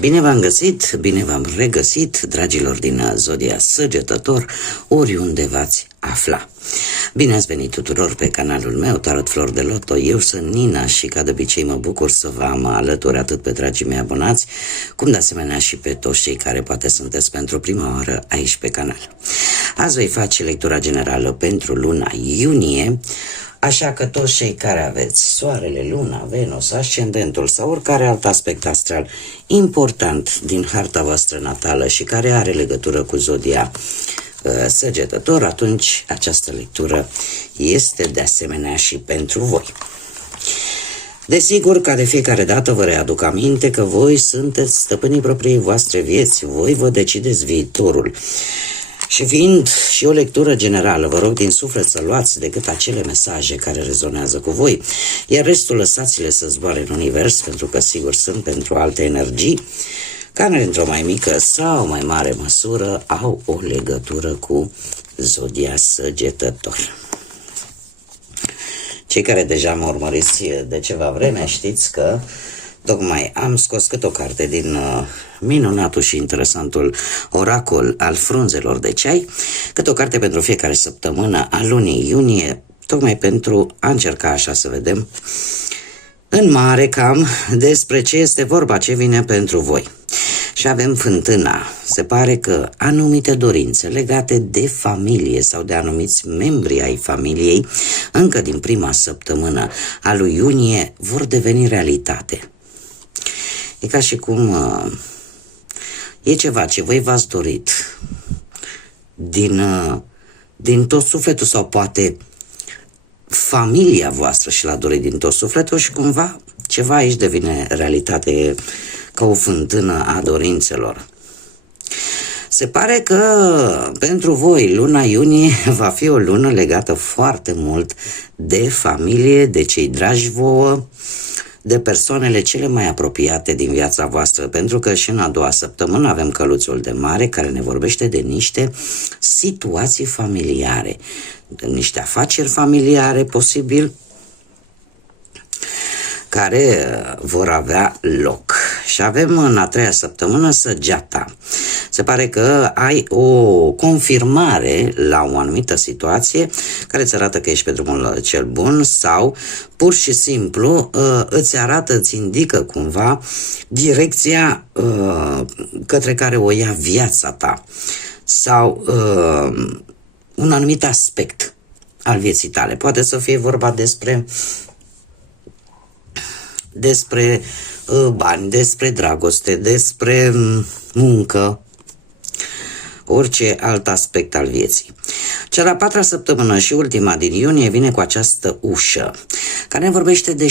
Bine v-am găsit, bine v-am regăsit, dragilor din Zodia Săgetător, oriunde v-ați afla. Bine ați venit tuturor pe canalul meu, Tarot Flor de Loto. Eu sunt Nina și ca de obicei mă bucur să vă am alături atât pe dragii mei abonați, cum de asemenea și pe toți cei care poate sunteți pentru prima oară aici pe canal. Azi voi face lectura generală pentru luna iunie, așa că toți cei care aveți Soarele, Luna, Venus, Ascendentul sau oricare alt aspect astral important din harta voastră natală și care are legătură cu Zodia Săgetător, atunci această lectură este de asemenea și pentru voi. Desigur, ca de fiecare dată vă readuc aminte că voi sunteți stăpânii propriei voastre vieți, voi vă decideți viitorul. Și fiind și o lectură generală, vă rog din suflet să luați decât acele mesaje care rezonează cu voi, iar restul lăsați-le să zboare în univers, pentru că sigur sunt pentru alte energii, care într-o mai mică sau mai mare măsură au o legătură cu Zodia Săgetător. Cei care deja mă urmăriți de ceva vreme știți că tocmai am scos cât o carte din minunatul și interesantul oracol al frunzelor de ceai, cât o carte pentru fiecare săptămână a lunii iunie, tocmai pentru a încerca așa să vedem în mare cam despre ce este vorba, ce vine pentru voi. Și avem Fântâna. Se pare că anumite dorințe legate de familie sau de anumiți membri ai familiei, încă din prima săptămână a lui iunie, vor deveni realitate. E ca și cum e ceva ce voi v-ați dorit din tot sufletul, sau poate familia voastră și l-a dorit din tot sufletul și cumva ceva aici devine realitate, ca o fântână a dorințelor. Se pare că pentru voi luna iunie va fi o lună legată foarte mult de familie, de cei dragi vouă, de persoanele cele mai apropiate din viața voastră, pentru că și în a doua săptămână avem Căluțul de Mare, care ne vorbește de niște situații familiare, de niște afaceri familiare posibil, care vor avea loc. Și avem în a treia săptămână Săgeata. Se pare că ai o confirmare la o anumită situație care îți arată că ești pe drumul cel bun, sau pur și simplu îți arată, îți indică cumva direcția către care o ia viața ta, sau un anumit aspect al vieții tale. Poate să fie vorba despre bani, despre dragoste, despre muncă, orice alt aspect al vieții. Cea de-a patra săptămână și ultima din iunie vine cu această ușă, care ne vorbește de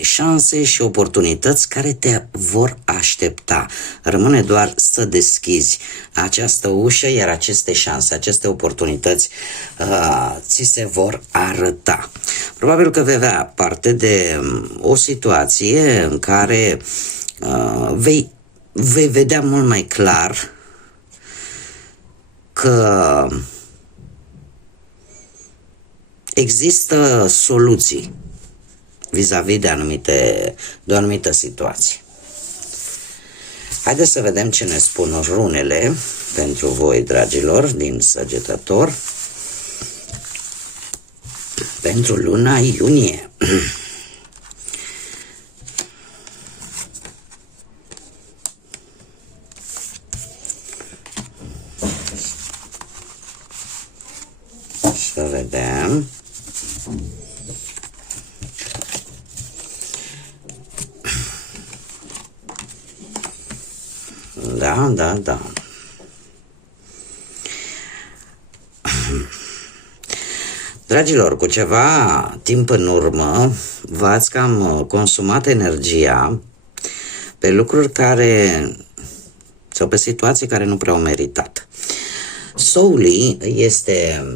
șanse și oportunități care te vor aștepta. Rămâne doar să deschizi această ușă, iar aceste șanse, aceste oportunități ți se vor arăta. Probabil că vei avea parte de o situație în care vei vedea mult mai clar că există soluții vis-a-vis de o anumită situație. Haideți să vedem ce ne spun runele pentru voi, dragilor, din Săgetător, pentru luna iunie. Să vedem. Da. Dragilor, cu ceva timp în urmă v-ați cam consumat energia pe lucruri sau pe situații care nu prea au meritat. Souli este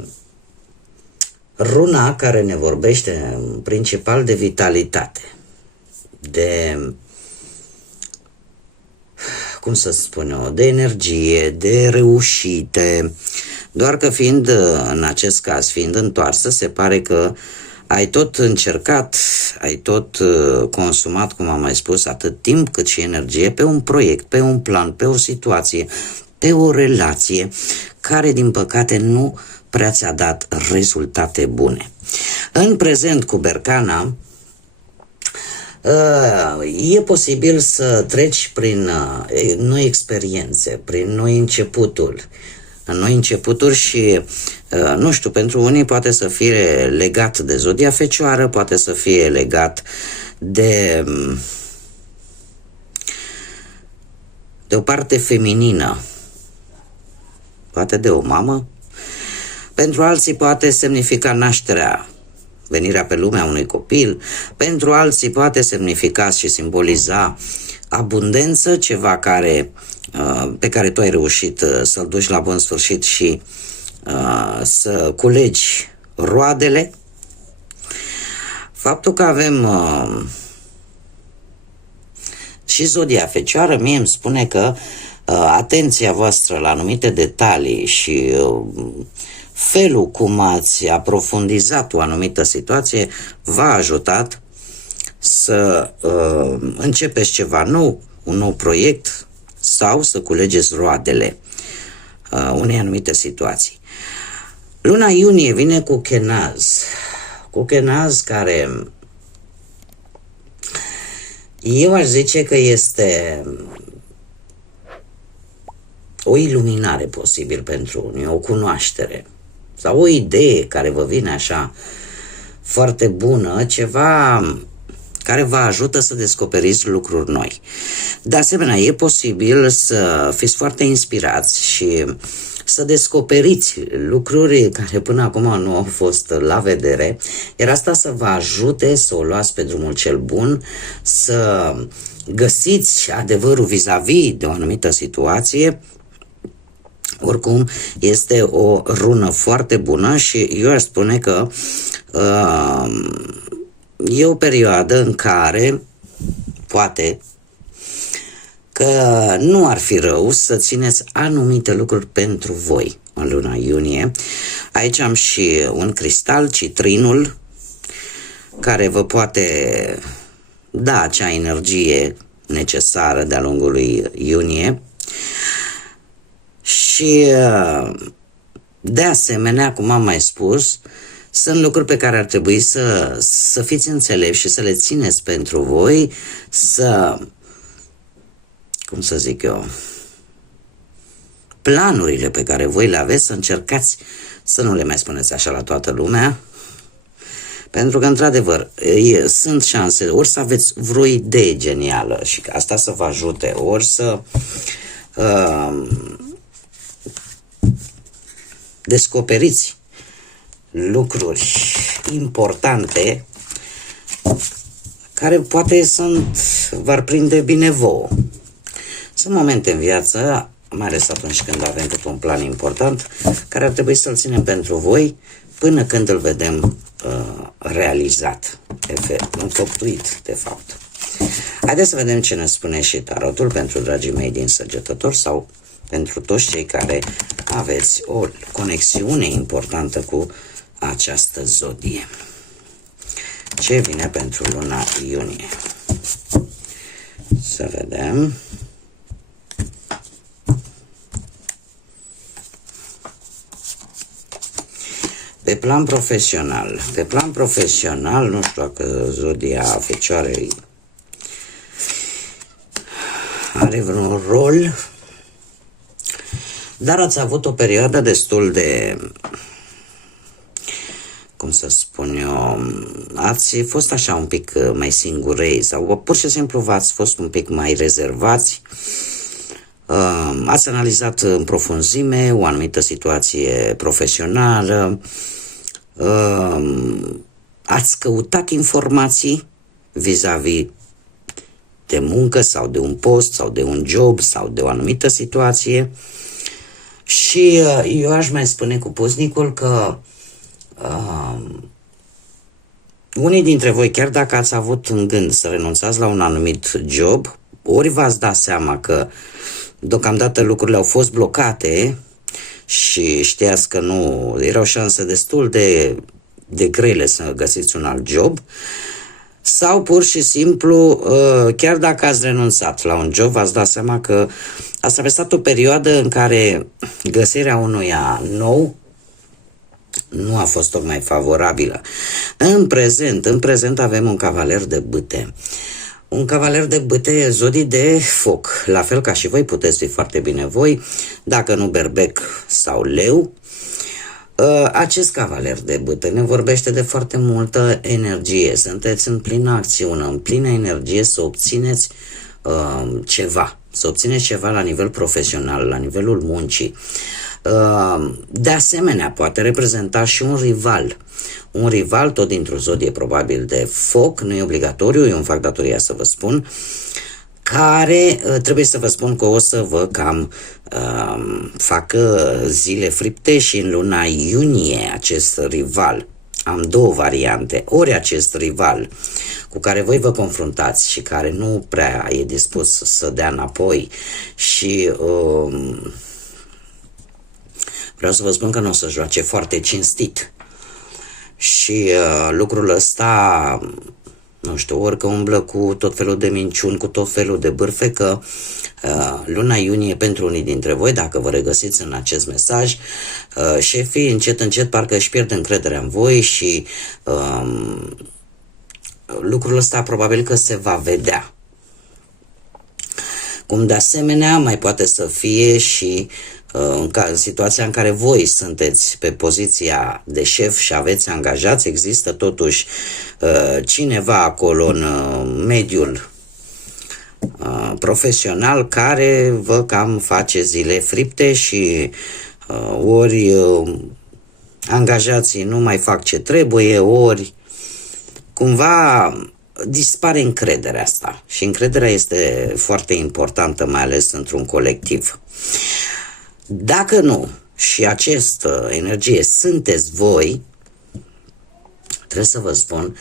runa care ne vorbește în principal de vitalitate, de, cum să spun eu, de energie, de reușite, doar că fiind în acest caz, fiind întoarsă, se pare că ai tot încercat, ai tot consumat, cum am mai spus, atât timp cât și energie pe un proiect, pe un plan, pe o situație, pe o relație care, din păcate, nu prea ți-a dat rezultate bune. În prezent, cu Bercana, e posibil să treci prin noi experiențe, prin noi începuturi și, nu știu, pentru unii poate să fie legat de zodia Fecioară, poate să fie legat de o parte feminină, poate de o mamă. Pentru alții poate semnifica nașterea, venirea pe lume a unui copil. Pentru alții poate semnifica și simboliza abundență, ceva pe care tu ai reușit să-l duci la bun sfârșit și să culegi roadele. Faptul că avem și zodia Fecioară mie îmi spune că atenția voastră la anumite detalii și felul cum ați aprofundizat o anumită situație v-a ajutat să începeți ceva nou, un nou proiect sau să culegeți roadele unei anumite situații. Luna iunie vine cu Kenaz care eu aș zice că este o iluminare posibil pentru unii, o cunoaștere sau o idee care vă vine așa foarte bună, ceva care vă ajută să descoperiți lucruri noi. De asemenea, e posibil să fiți foarte inspirați și să descoperiți lucruri care până acum nu au fost la vedere, iar asta să vă ajute să o luați pe drumul cel bun, să găsiți adevărul vis-a-vis de o anumită situație. Oricum, este o rună foarte bună și eu aș spune că e o perioadă în care poate că nu ar fi rău să țineți anumite lucruri pentru voi în luna iunie. Aici am și un cristal, citrinul, care vă poate da acea energie necesară de-a lungul lui iunie. Și de asemenea, cum am mai spus, sunt lucruri pe care ar trebui să fiți înțelepți și să le țineți pentru voi, cum să zic eu, planurile pe care voi le aveți, să încercați să nu le mai spuneți așa la toată lumea, pentru că, într-adevăr, sunt șanse ori să aveți vreo idee genială și asta să vă ajute, ori să descoperiți lucruri importante care poate v-ar prinde bine vouă. Sunt momente în viață, mai ales atunci când avem tot un plan important, care ar trebui să-l ținem pentru voi până când îl vedem realizat, înfăptuit, de fapt. Haideți să vedem ce ne spune și tarotul pentru dragii mei din Săgetător sau pentru toți cei care aveți o conexiune importantă cu această zodie. Ce vine pentru luna iunie? Să vedem. Pe plan profesional, nu știu dacă zodia Fecioarei are vreun rol, dar ați avut o perioadă destul de, cum să spun eu, ați fost așa un pic mai singurei sau pur și simplu v-ați fost un pic mai rezervați, ați analizat în profunzime o anumită situație profesională, ați căutat informații vis-a-vis de muncă sau de un post sau de un job sau de o anumită situație și eu aș mai spune cu pusnicul că unii dintre voi, chiar dacă ați avut în gând să renunțați la un anumit job, ori v-ați dat seama că deocamdată lucrurile au fost blocate și știați că nu erau șanse destul de de grele să găsiți un alt job, sau pur și simplu, chiar dacă ați renunțat la un job, v-ați dat seama că ați traversat o perioadă în care găsirea unuia nou nu a fost tocmai favorabilă. În prezent avem un cavaler de bâte. Un cavaler de bâte e zodii de foc. La fel ca și voi, puteți fi foarte bine voi, dacă nu berbec sau leu. Acest cavaler de bâte ne vorbește de foarte multă energie. Sunteți în plină acțiune, în plină energie să obțineți ceva. Să obțineți ceva la nivel profesional, la nivelul muncii. De asemenea, poate reprezenta și un rival. Un rival, tot dintr-o zodie probabil de foc, nu e obligatoriu, eu îmi fac datoria să vă spun, care trebuie să vă spun că o să vă cam facă zile fripte și în luna iunie acest rival. Am două variante. Ori acest rival cu care voi vă confruntați și care nu prea e dispus să dea înapoi și vreau să vă spun că nu o să joace foarte cinstit. Și lucrul ăsta, nu știu, ori că umblă cu tot felul de minciuni, cu tot felul de bârfe, că luna iunie pentru unii dintre voi, dacă vă regăsiți în acest mesaj, șefii încet, încet parcă își pierd încrederea în voi și lucrul ăsta probabil că se va vedea. Cum de asemenea mai poate să fie și în situația în care voi sunteți pe poziția de șef și aveți angajați, există totuși cineva acolo în mediul profesional care vă cam face zile fripte și ori angajații nu mai fac ce trebuie, ori cumva dispare încrederea asta. Și încrederea este foarte importantă, mai ales într-un colectiv. Dacă nu, și această energie sunteți voi, trebuie să vă spun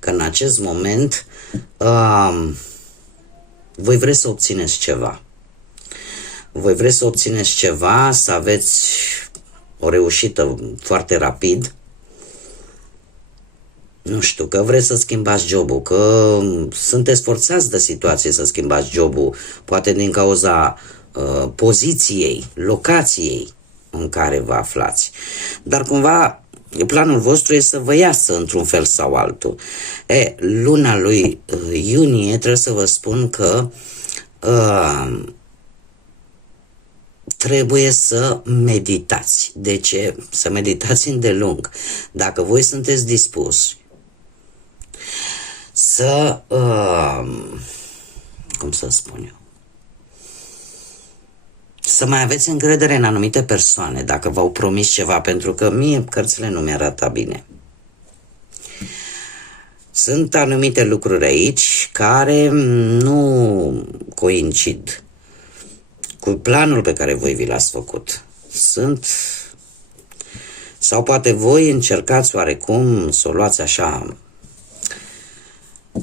că în acest moment voi vreți să obțineți ceva. Voi vreți să obțineți ceva, să aveți o reușită foarte rapid. Nu știu, că vreți să schimbați jobul, că sunteți forțați de situație să schimbați jobul, poate din cauza poziției, locației în care vă aflați. Dar cumva planul vostru este să vă iasă într-un fel sau altul. Luna lui iunie trebuie să vă spun că trebuie să meditați. De ce? Să meditați îndelung. Dacă voi sunteți dispuși să cum să spun eu, să mai aveți încredere în anumite persoane, dacă v-au promis ceva, pentru că mie cărțile nu mi-arată bine. Sunt anumite lucruri aici care nu coincid cu planul pe care voi vi l-ați făcut. Sau poate voi încercați oarecum să o luați așa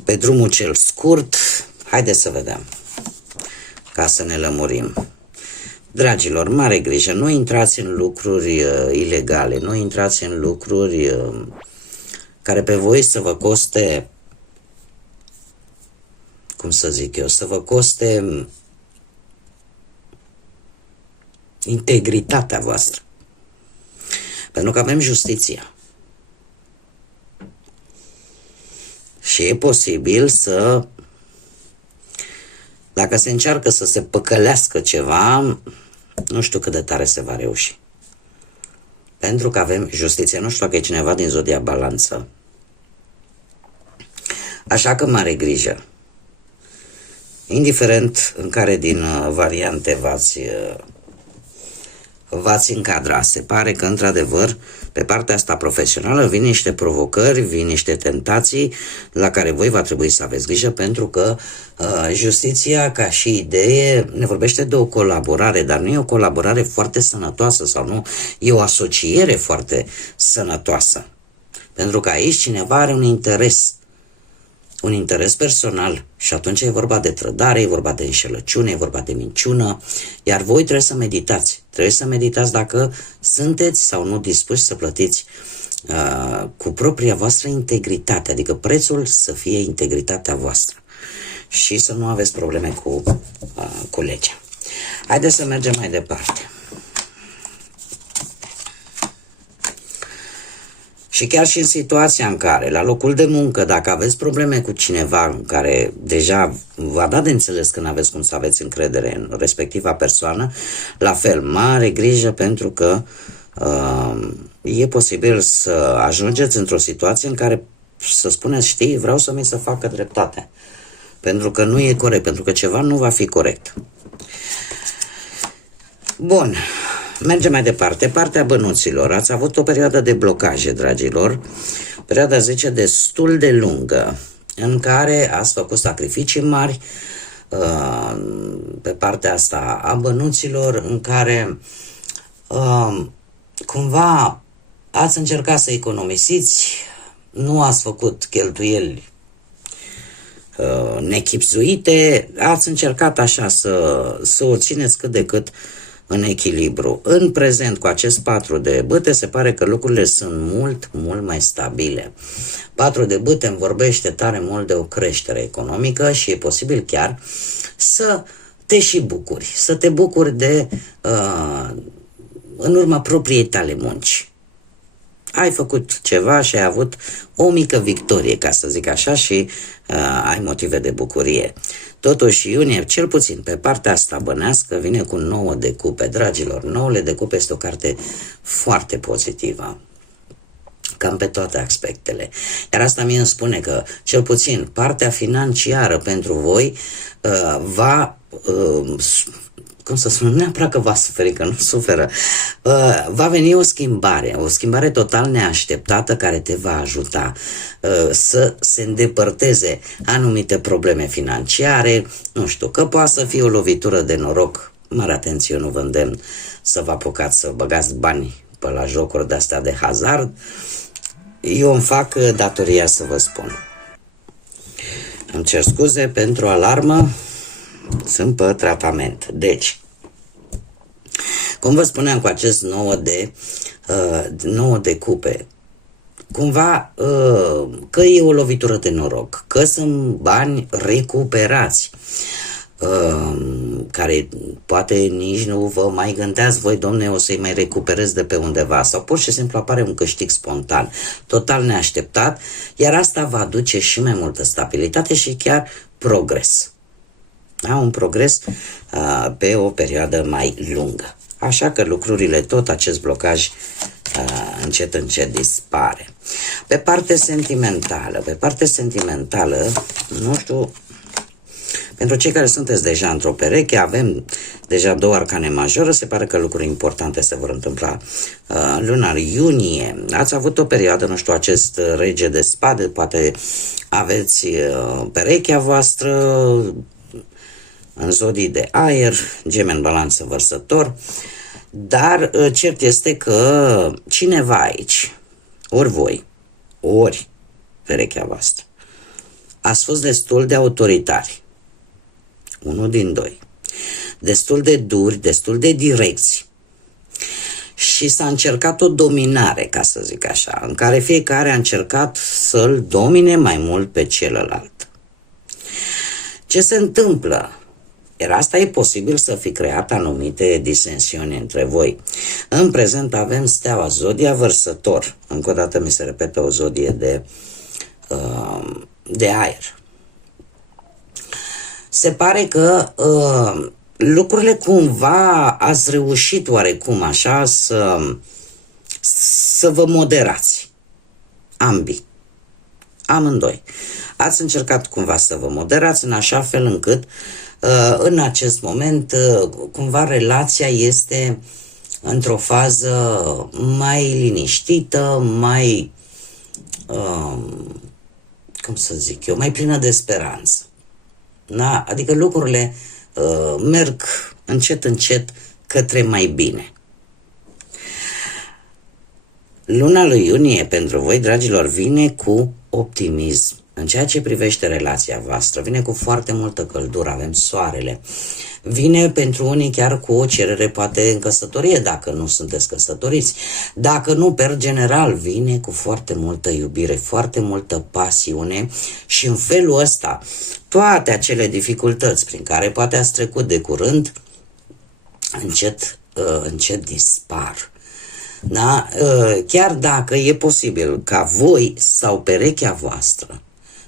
pe drumul cel scurt. Haideți să vedem, ca să ne lămurim. Dragilor, mare grijă, nu intrați în lucruri ilegale, nu intrați în lucruri care pe voi să vă coste, cum să zic eu, să vă coste integritatea voastră. Pentru că avem justiția. Și e posibil să, dacă se încearcă să se păcălească ceva, nu știu cât de tare se va reuși. Pentru că avem justiție. Nu știu dacă e cineva din zodia Balanță. Așa că mare grijă. Indiferent în care din variante v-ați încadra. Se pare că, într-adevăr, pe partea asta profesională vin niște provocări, vin niște tentații la care voi va trebui să aveți grijă, pentru că justiția, ca și idee, ne vorbește de o colaborare, dar nu e o colaborare foarte sănătoasă sau nu, e o asociere foarte sănătoasă. Pentru că aici cineva are un interes personal și atunci e vorba de trădare, e vorba de înșelăciune, e vorba de minciună, iar voi trebuie să meditați. Trebuie să meditați dacă sunteți sau nu dispuși să plătiți cu propria voastră integritate, adică prețul să fie integritatea voastră și să nu aveți probleme cu legea. Haideți să mergem mai departe. Și chiar și în situația în care, la locul de muncă, dacă aveți probleme cu cineva în care deja v-a dat de înțeles că nu aveți cum să aveți încredere în respectiva persoană, la fel, mare grijă, pentru că e posibil să ajungeți într-o situație în care să spuneți, știi, vreau să mi se facă dreptate. Pentru că nu e corect, pentru că ceva nu va fi corect. Bun, mergem mai departe. Partea bănuților. Ați avut o perioadă de blocaje, dragilor. Perioada 10 destul de lungă, în care ați făcut sacrificii mari pe partea asta a bănuților, în care cumva ați încercat să economisiți, nu ați făcut cheltuieli nechipzuite, ați încercat așa să o țineți cât de cât în echilibru. În prezent, cu acest 4 de bâte, se pare că lucrurile sunt mult, mult mai stabile. 4 de bâte îmi vorbește tare mult de o creștere economică și e posibil chiar să te și bucuri, să te bucuri de în urma propriei tale munci. Ai făcut ceva și ai avut o mică victorie, ca să zic așa, și ai motive de bucurie. Totuși, iunie, cel puțin pe partea asta bănească, vine cu 9 de cupe. Dragilor, 9 de cupe este o carte foarte pozitivă, cam pe toate aspectele. Iar asta mie îmi spune că, cel puțin, partea financiară pentru voi va... cum să spun, neapărat că va suferi, că nu suferă, va veni o schimbare total neașteptată care te va ajuta să se îndepărteze anumite probleme financiare, nu știu, că poate să fie o lovitură de noroc, mare atenție, eu nu vă îndemn să vă apucați să băgați bani pe la jocuri de-astea de hazard, eu îmi fac datoria să vă spun. Îmi cer scuze pentru alarmă, sunt pe tratament. Deci, cum vă spuneam, cu acest 9 de cupe, cumva că e o lovitură de noroc, că sunt bani recuperați, care poate nici nu vă mai gândeați voi, domne, o să-i mai recuperez de pe undeva, sau pur și simplu apare un câștig spontan, total neașteptat, iar asta va aduce și mai multă stabilitate și chiar progres. Un progres pe o perioadă mai lungă. Așa că lucrurile, tot acest blocaj încet, încet dispare. Pe partea sentimentală, nu știu, pentru cei care sunteți deja într-o pereche, avem deja 2 arcane majore, se pare că lucruri importante se vor întâmpla luna iunie. Ați avut o perioadă, nu știu, acest rege de spade, poate aveți perechea voastră în zodii de aer, Gemeni, Balanță, Vărsător, dar cert este că cineva aici, ori voi, ori perechea voastră, ați fost destul de autoritari, unul din doi, destul de duri, destul de direcți, și s-a încercat o dominare, ca să zic așa, în care fiecare a încercat să-l domine mai mult pe celălalt. Ce se întâmplă? Iar asta e posibil să fi creat anumite disensiuni între voi. În prezent avem steaua, zodia Vărsător. Încă o dată mi se repetă o zodie de aer. Se pare că lucrurile cumva ați reușit oarecum așa să vă moderați. Amândoi. Ați încercat cumva să vă moderați în așa fel încât în acest moment cumva relația este într-o fază mai liniștită, mai cum să zic eu, mai plină de speranță. Da? Adică lucrurile merg încet, încet către mai bine. Luna lui iunie pentru voi, dragilor, vine cu optimism în ceea ce privește relația voastră, vine cu foarte multă căldură, avem soarele. Vine pentru unii chiar cu o cerere poate în căsătorie, dacă nu sunteți căsătoriți. Dacă nu, per general, vine cu foarte multă iubire, foarte multă pasiune și în felul ăsta toate acele dificultăți prin care poate ați trecut de curând, încet dispar. Da? Chiar dacă e posibil ca voi sau perechea voastră,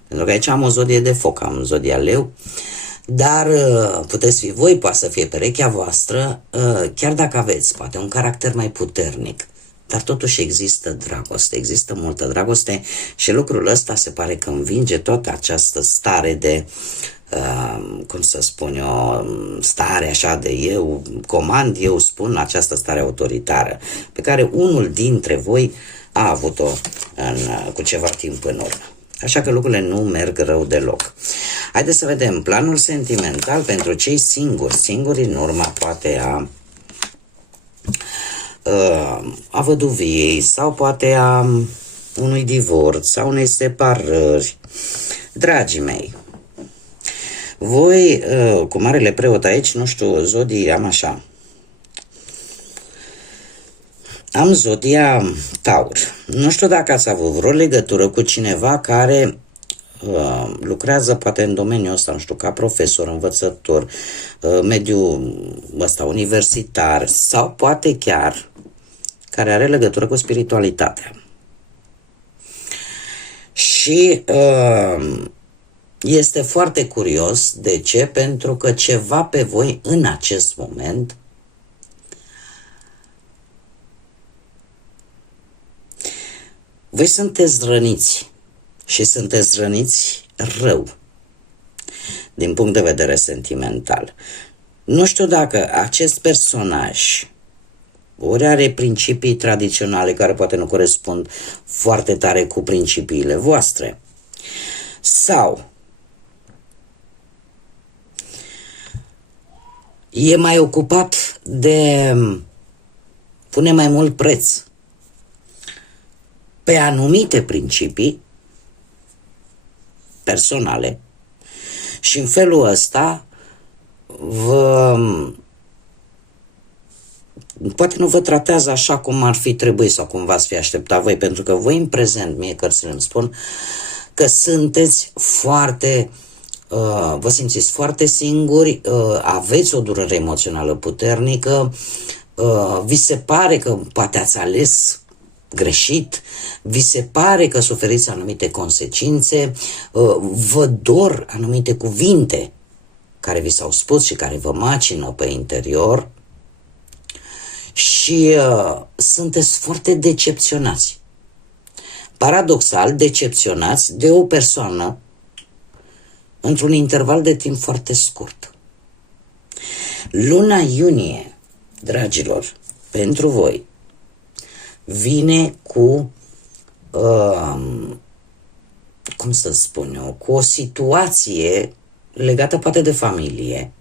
pentru că aici am o zodie de foc, am zodia leu, dar puteți fi voi, poate să fie perechea voastră, chiar dacă aveți poate un caracter mai puternic, dar totuși există dragoste, există multă dragoste și lucrul ăsta se pare că învinge tot această stare de, cum să spun eu, stare așa de eu comand, eu spun, această stare autoritară, pe care unul dintre voi a avut-o cu ceva timp în urmă. Așa că lucrurile nu merg rău deloc. Haideți să vedem planul sentimental pentru cei singuri în urma poate a văduviei sau poate a unui divorț sau unei separări. Dragii mei, voi cu Marele Preot aici, nu știu, zodii am așa. Am zodia Taur. Nu știu dacă ați avut vreo legătură cu cineva care lucrează poate în domeniul ăsta, nu știu, ca profesor, învățător, mediul ăsta universitar sau poate chiar care are legătură cu spiritualitatea. Și este foarte curios. De ce? Pentru că ceva pe voi în acest moment voi sunteți răniți și sunteți răniți rău din punct de vedere sentimental. Nu știu dacă acest personaj ori are principii tradiționale care poate nu corespund foarte tare cu principiile voastre, sau e mai ocupat de pune mai mult preț pe anumite principii personale și în felul ăsta poate nu vă tratează așa cum ar fi trebuit sau cum v-ați fi așteptat voi, pentru că voi în prezent, mie cărțile îmi spun că sunteți foarte, vă simțiți foarte singuri, aveți o durere emoțională puternică, vi se pare că poate ați ales greșit, vi se pare că suferiți anumite consecințe, vă dor anumite cuvinte care vi s-au spus și care vă macină pe interior și sunteți foarte decepționați. Paradoxal, decepționați de o persoană într-un interval de timp foarte scurt. Luna iunie, dragilor, pentru voi vine cu, cum să spun eu, cu o situație legată poate de familie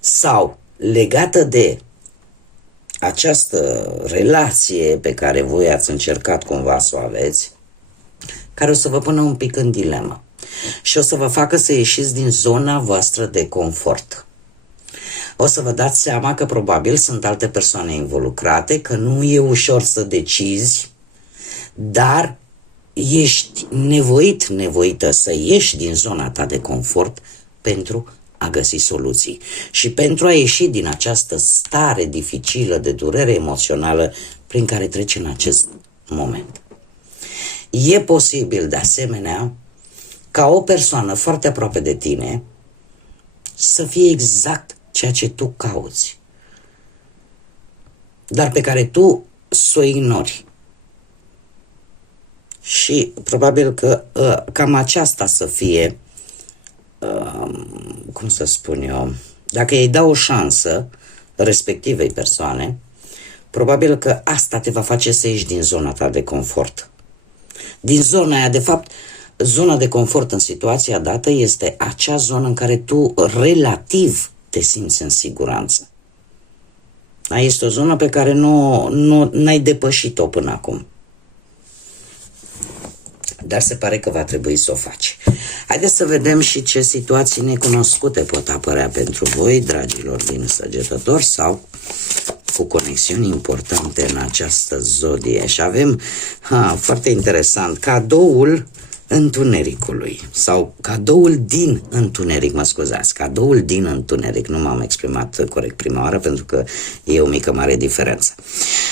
sau legată de această relație pe care voi ați încercat cumva să o aveți, care o să vă pună un pic în dilemă și o să vă facă să ieșiți din zona voastră de confort. O să vă dați seama că probabil sunt alte persoane involucrate, că nu e ușor să decizi, dar ești nevoită să ieși din zona ta de confort pentru a găsi soluții și pentru a ieși din această stare dificilă de durere emoțională prin care treci în acest moment. E posibil, de asemenea, ca o persoană foarte aproape de tine să fie exact ceea ce tu cauți, dar pe care tu să o ignori. Și probabil că cam aceasta să fie, cum să spun eu, dacă îi dau o șansă respectivei persoane, probabil că asta te va face să ieși din zona ta de confort. Din zona aia, de fapt, zona de confort în situația dată este acea zonă în care tu relativ te simți în siguranță. Este o zonă pe care nu n-ai depășit-o până acum. dar se pare că va trebui să o faci. Haideți să vedem și ce situații necunoscute pot apărea pentru voi, dragilor din Săgetători, sau cu conexiuni importante în această zodie. Și avem, foarte interesant, cadoul întunericului, sau cadoul din întuneric, mă scuzați, cadoul din întuneric, nu m-am exprimat corect prima oară pentru că e o mică mare diferență.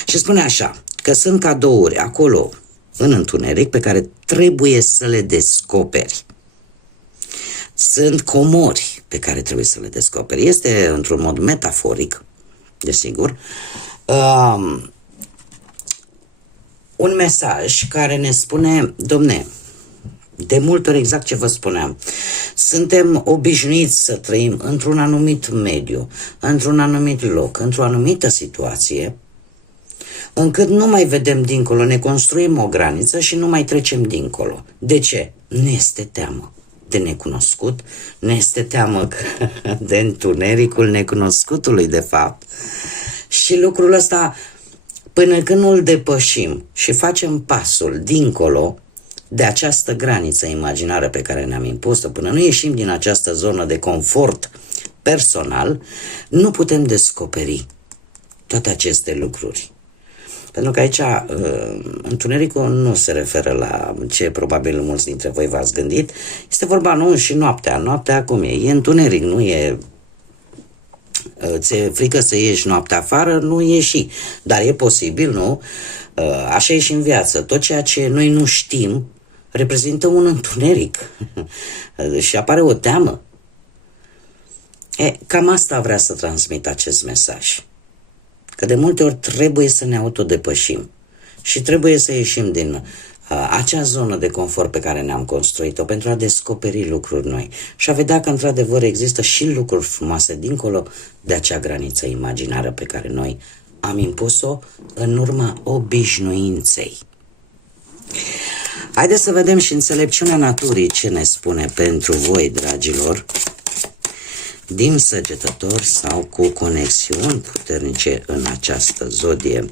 Și spune așa, că sunt cadouri acolo în întuneric pe care trebuie să le descoperi. Sunt comori pe care trebuie să le descoperi. Este într-un mod metaforic, desigur, un mesaj care ne spune, domne, de multe ori exact ce vă spuneam, suntem obișnuiți să trăim într-un anumit mediu, într-un anumit loc, într-o anumită situație, încât nu mai vedem dincolo, ne construim o graniță și nu mai trecem dincolo. De ce? Ne este teamă de necunoscut, ne este teamă de întunericul necunoscutului, de fapt. Și lucrul ăsta, până când nu-l depășim și facem pasul dincolo de această graniță imaginară pe care ne-am impus-o, până nu ieșim din această zonă de confort personal, nu putem descoperi toate aceste lucruri. Pentru că aici întunericul nu se referă la ce probabil mulți dintre voi v-ați gândit. Este vorba, nu, și noaptea. Noaptea cum e? E întuneric, nu e... Ți-e frică să ieși noaptea afară, nu ieși. Dar e posibil, nu? Așa e și în viață. Tot ceea ce noi nu știm reprezintă un întuneric. Și apare o teamă. Cam asta vrea să transmit acest mesaj. Că de multe ori trebuie să ne autodepășim și trebuie să ieșim din acea zonă de confort pe care ne-am construit-o pentru a descoperi lucruri noi și a vedea că într-adevăr există și lucruri frumoase dincolo de acea graniță imaginară pe care noi am impus-o în urma obișnuinței. Haideți să vedem și înțelepciunea naturii ce ne spune pentru voi, dragilor, din Săgetători sau cu conexiuni puternice în această zodie.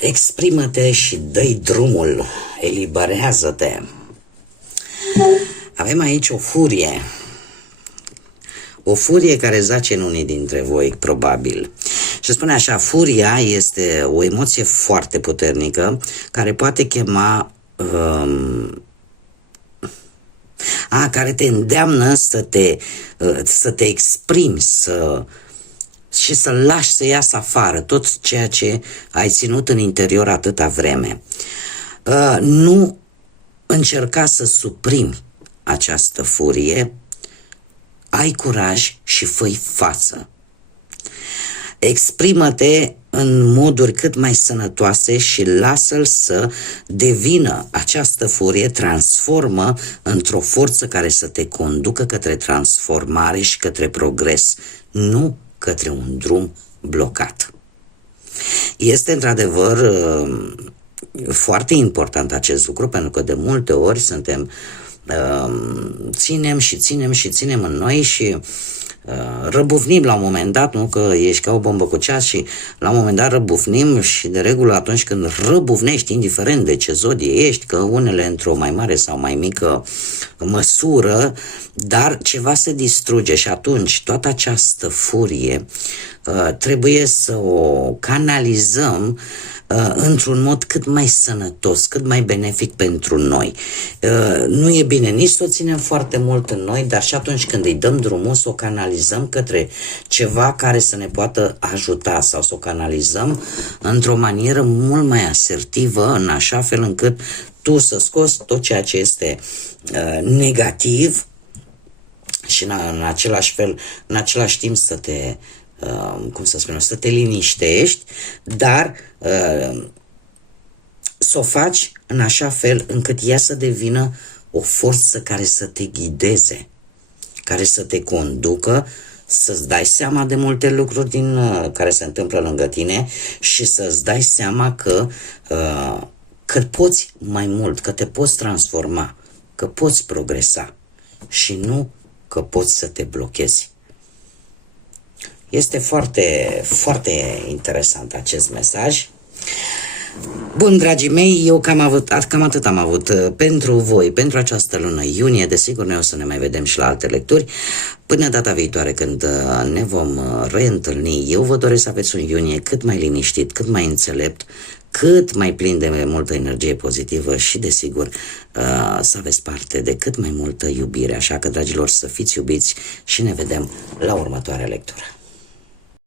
Exprimă-te și dă-i drumul, eliberează-te. Avem aici o furie care zace în unii dintre voi, probabil. Și spune așa, furia este o emoție foarte puternică care poate chema... care te îndeamnă să te exprimi, și să lași să iasă afară tot ceea ce ai ținut în interior atâta vreme. Nu încerca să suprimi această furie, ai curaj și fă-i față. Exprimă-te în moduri cât mai sănătoase și lasă-l să devină această furie, transformă într-o forță care să te conducă către transformare și către progres, nu către un drum blocat. Este într-adevăr foarte important acest lucru, pentru că de multe ori ținem în noi și răbufnim la un moment dat, nu că ești ca o bombă cu ceas și la un moment dat răbufnim și de regulă atunci când răbufnești, indiferent de ce zodie ești, că unele într-o mai mare sau mai mică măsură, dar ceva se distruge și atunci toată această furie trebuie să o canalizăm într-un mod cât mai sănătos, cât mai benefic pentru noi. Nu e bine nici să o ținem foarte mult în noi, dar și atunci când îi dăm drumul să o canalizăm către ceva care să ne poată ajuta sau să o canalizăm într-o manieră mult mai asertivă, în așa fel încât tu să scoți tot ceea ce este negativ și în același timp să te să te liniștești, dar să o faci în așa fel încât ea să devină o forță care să te ghideze, care să te conducă, să-ți dai seama de multe lucruri care se întâmplă lângă tine și să-ți dai seama că poți mai mult, că te poți transforma, că poți progresa și nu că poți să te blochezi. Este foarte, foarte interesant acest mesaj. Bun, dragii mei, eu cam atât am avut pentru voi, pentru această lună iunie. Desigur, noi o să ne mai vedem și la alte lecturi. Până data viitoare, când ne vom reîntâlni, eu vă doresc să aveți un iunie cât mai liniștit, cât mai înțelept, cât mai plin de multă energie pozitivă și, desigur, să aveți parte de cât mai multă iubire. Așa că, dragilor, să fiți iubiți și ne vedem la următoarea lectură.